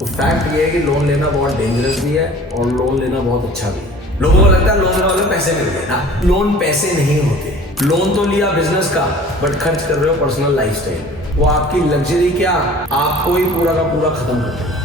तो फैक्ट ये है कि लोन लेना बहुत डेंजरस भी है और लोन लेना बहुत अच्छा भी है। लोगों को लगता है लोन लेने वाले पैसे मिल गए ना, लोन पैसे नहीं होते। लोन तो लिया बिजनेस का, बट खर्च कर रहे हो पर्सनल लाइफस्टाइल। वो आपकी लग्जरी क्या आपको ही पूरा का पूरा खत्म कर देगा।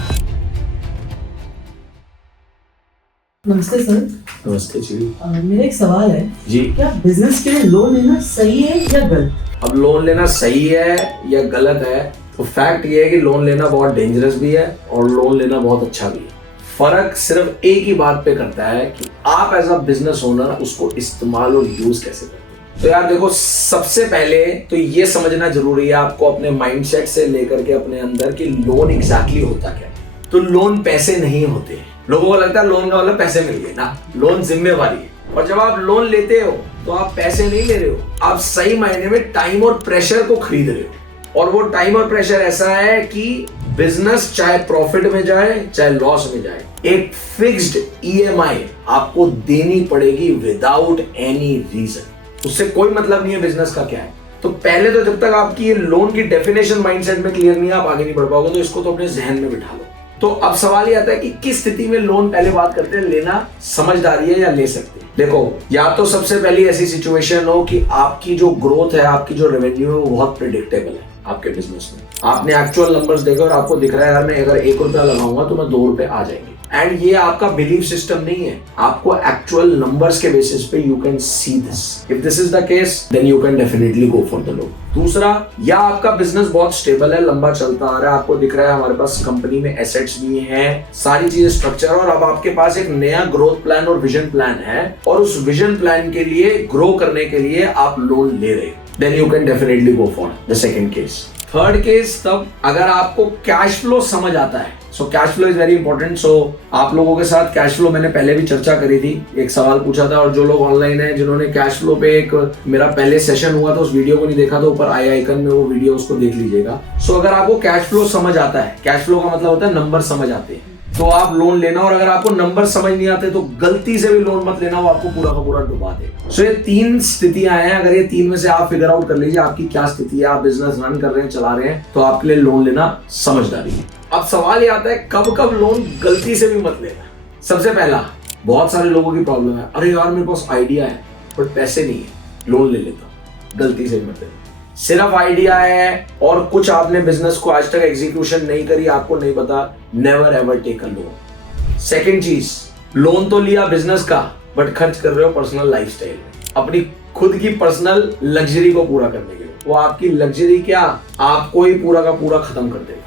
नमस्ते सर। नमस्ते जी। मेरा एक सवाल है जी। क्या बिजनेस के लिए लोन लेना सही है या गलत? अब लोन लेना सही है या गलत है, तो फैक्ट ये है कि लोन लेना बहुत डेंजरस भी है और लोन लेना बहुत अच्छा भी है। फर्क सिर्फ एक ही बात पे करता है कि आप एज अ बिजनेस ओनर उसको इस्तेमाल और यूज कैसे करते हैं। तो यार देखो, सबसे पहले तो ये समझना जरूरी है आपको अपने माइंडसेट से लेकर के अपने अंदर कि लोन एग्जैक्टली होता क्या है। तो लोन पैसे नहीं होते। लोगों को लगता है लोन का मतलब पैसे मिल गए ना, लोन जिम्मेवारी है। और जब आप लोन लेते हो तो आप पैसे नहीं ले रहे हो, आप सही मायने में टाइम और प्रेशर को खरीद रहे हो। और वो टाइम और प्रेशर ऐसा है कि बिजनेस चाहे प्रॉफिट में जाए चाहे लॉस में जाए, एक फिक्स्ड EMI आपको देनी पड़ेगी विदाउट एनी रीजन। उससे कोई मतलब नहीं है बिजनेस का क्या है। तो पहले तो जब तक आपकी ये लोन की डेफिनेशन माइंडसेट में क्लियर नहीं है, आप आगे नहीं बढ़ पाओगे। तो इसको तो अपने जहन में बिठा लो। तो अब सवाल ये आता है कि किस स्थिति में लोन, पहले बात करते हैं लेना समझदारी है या ले सकते हैं। देखो, या तो सबसे पहली ऐसी सिचुएशन हो कि आपकी जो ग्रोथ है, आपकी जो रेवेन्यू है, वो बहुत प्रिडिक्टेबल है आपके बिजनेस में। आपने एक्चुअल नंबर्स देखे और आपको दिख रहा है यार मैं अगर 1 रुपया लगाऊंगा तो मैं 2 रुपए आ जाएंगे। एंड ये आपका बिलीफ सिस्टम नहीं है, आपको एक्चुअल नंबर्स के बेसिस पे you can see this. If this is the case then you can definitely go for the loan. दूसरा, या आपका बिजनेस बहुत स्टेबल है, लंबा चलता आ रहा है, आपको दिख रहा है हमारे पास कंपनी में एसेट्स भी हैं, सारी चीजें स्ट्रक्चर, और अब आपके पास एक नया ग्रोथ प्लान और विजन प्लान है और उस विजन प्लान के लिए ग्रो करने के लिए आप लोन ले रहे हो, then you can definitely go for the second case. Third case तब अगर आपको कैश फ्लो समझ आता है। So cash flow is very important. So आप लोगों के साथ कैश फ्लो मैंने पहले भी चर्चा करी थी, एक सवाल पूछा था, और जो लोग ऑनलाइन हैं जिन्होंने कैश फ्लो पे एक मेरा पहले सेशन हुआ था, उस वीडियो को नहीं देखा तो ऊपर आई आइकन में वो वीडियो उसको देख लीजिएगा। सो अगर आपको कैश फ्लो समझ आता है, कैश फ्लो का मतलब होता है नंबर समझ आते हैं, तो आप लोन लेना। और अगर आपको नंबर समझ नहीं आते तो गलती से भी लोन मत लेना, वो आपको पूरा का पूरा डुबा देगा। सो ये 3 स्थितियां हैं। अगर ये 3 में से आप फिगर आउट कर लीजिए आपकी क्या स्थिति है, आप बिजनेस रन कर रहे हैं, चला रहे हैं, तो आपके लिए लोन लेना समझदारी है। अब सवाल ये आता है कब कब लोन गलती से भी मत लेना। सबसे पहला, बहुत सारे लोगों की प्रॉब्लम है, अरे यार मेरे पास आइडिया है बट पैसे नहीं है, लोन ले लेता हूं। गलती से भी मत लेना। सिर्फ आइडिया है और कुछ आपने बिजनेस को आज तक एग्जीक्यूशन नहीं करी, आपको नहीं पता, never ever take a loan. Second चीज, लोन तो लिया बिजनेस का बट खर्च कर रहे हो पर्सनल लाइफस्टाइल में, अपनी खुद की पर्सनल लग्जरी को पूरा करने के लिए। वो आपकी लग्जरी क्या आपको ही पूरा का पूरा खत्म कर देगा।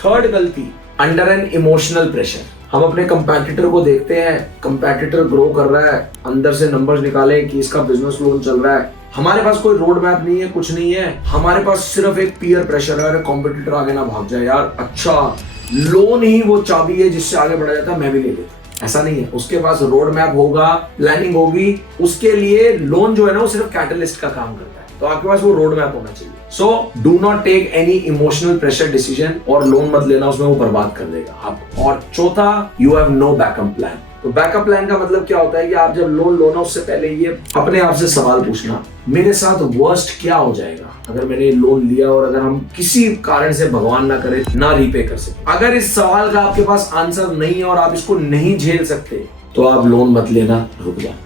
थर्ड गलती, अंडर एन इमोशनल प्रेशर। हम अपने कंपैटिटर को देखते हैं, कंपैटिटर ग्रो कर रहा है, अंदर से नंबर्स निकाले कि इसका बिजनेस लोन चल रहा है, हमारे पास कोई रोड मैप नहीं है, कुछ नहीं है, हमारे पास सिर्फ एक पीयर प्रेशर है, कॉम्पिटिटर आगे ना भाग जाए यार, अच्छा लोन ही वो चाबी है जिससे आगे बढ़ा जाता है, मैं भी ले लेता। ऐसा नहीं है, उसके पास रोड मैप होगा, प्लानिंग होगी, उसके लिए लोन जो है ना वो सिर्फ कैटलिस्ट का काम करता है। तो आपके पास वो रोड मैप होना चाहिए। So do not take any emotional pressure decision, और लोन मत लेना, उसमें वो बर्बाद कर देगा आपको। और चौथा, you have no backup plan. तो बैकअप प्लान का मतलब क्या होता है कि आप जब लोन लो ना, उससे पहले ये अपने आप से सवाल पूछना, मेरे साथ वर्स्ट क्या हो जाएगा अगर मैंने लोन लिया और अगर हम किसी कारण से भगवान ना करे ना रीपे कर सके। अगर इस सवाल का आपके पास आंसर नहीं है और आप इसको नहीं झेल सकते तो आप लोन मत लेना, रुक जाना।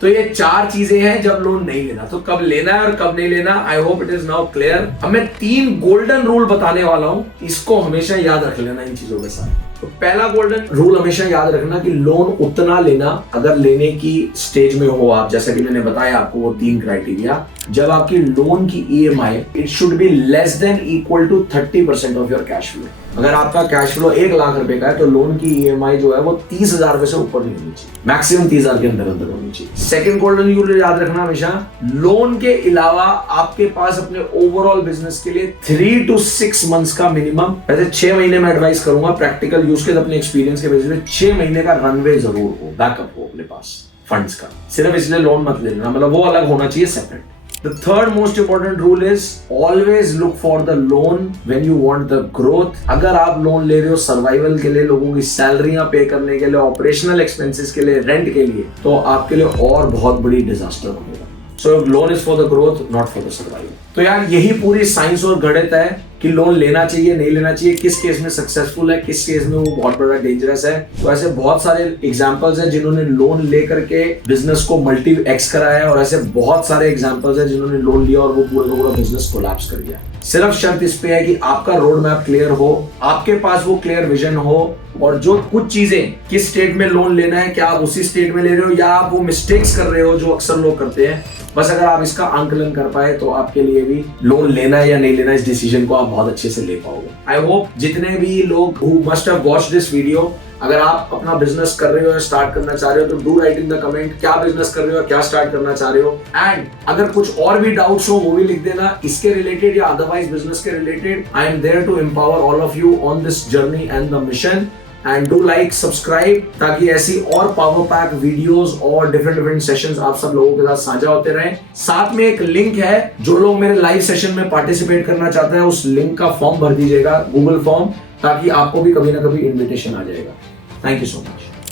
तो ये 4 चीजें हैं जब लोन नहीं लेना। तो कब लेना है और कब नहीं लेना, I hope it is now clear. अब मैं 3 गोल्डन रूल बताने वाला हूं, इसको हमेशा याद रख लेना इन चीजों के साथ। तो पहला गोल्डन रूल हमेशा याद रखना कि लोन उतना लेना अगर लेने की स्टेज में हो आप, जैसा कि मैंने बताया आपको वो 3 क्राइटेरिया, जब आपकी लोन की EMI it should be less than equal to 30% of your cash flow. अगर आपका कैश फ्लो 1 लाख रुपए का है तो लोन की EMI जो है वो 30,000 रुपए से ऊपर नहीं होनी चाहिए, मैक्सिमम 30,000 के अंदर अंदर होनी चाहिए। सेकंड गोल्डन रूल याद रखना हमेशा, लोन के अलावा आपके पास अपने ओवरऑल बिजनेस के लिए 3 to 6 मंथ्स का मिनिमम, वैसे 6 महीने में एडवाइस करूंगा, प्रैक्टिकल यूज के अपने एक्सपीरियंस के बेसिस पे 6 महीने का रनवे जरूर हो, बैकअप हो अपने पास फंड्स का। सिर्फ इसलिए लोन मत लेना, मतलब वो अलग होना चाहिए, separate. The third most important rule is always look for the loan when you want the growth। अगर आप लोन ले रहे हो सर्वाइवल के लिए, लोगों की सैलरियां पे करने के लिए, ऑपरेशनल एक्सपेंसेस के लिए, रेंट के लिए, तो आपके लिए और बहुत बड़ी डिजास्टर होगा। So loan is for the growth, not for the survival. तो यार यही पूरी साइंस और गणित है कि लोन लेना चाहिए नहीं लेना चाहिए, किस केस में सक्सेसफुल है, किस केस में वो बहुत बड़ा डेंजरस है। तो ऐसे बहुत सारे एग्जांपल्स हैं जिन्होंने लोन लेकर के बिजनेस को मल्टी एक्स कराया है, और ऐसे बहुत सारे एग्जांपल्स हैं जिन्होंने लोन लिया और वो पूरा का पूरा बिजनेस कोलैप्स कर गया। सिर्फ शर्त इस पे है कि आपका रोड मैप क्लियर हो, आपके पास वो क्लियर विजन हो, और जो कुछ चीजें किस स्टेट में लोन लेना है, क्या आप उसी स्टेट में ले रहे हो या आप वो मिस्टेक्स कर रहे हो जो अक्सर लोग करते हैं, बस अगर आप इसका आंकलन कर पाए तो आपके लिए भी लोन लेना या नहीं लेना इस डिसीजन को आप बहुत अच्छे से ले पाओगे। आई होप जितने भी लोग who must have watched this video, अगर आप अपना बिजनेस कर रहे हो या स्टार्ट करना चाह रहे हो तो do right in the comment क्या बिजनेस कर रहे हो, क्या स्टार्ट करना चाह रहे हो, एंड अगर कुछ और भी डाउट्स हो वो भी लिख देना इसके रिलेटेड या अदरवाइज बिजनेस के related. I am there to empower all of you on this journey and the mission, and do like subscribe ताकि ऐसी और पावर पैक वीडियोस और डिफरेंट सेशंस आप सब लोगों के साथ साझा होते रहें। साथ में एक लिंक है, जो लोग मेरे लाइव सेशन में पार्टिसिपेट करना चाहते हैं उस लिंक का फॉर्म भर दीजिएगा, गूगल फॉर्म, ताकि आपको भी कभी ना कभी इन्विटेशन आ जाएगा। Thank you so much.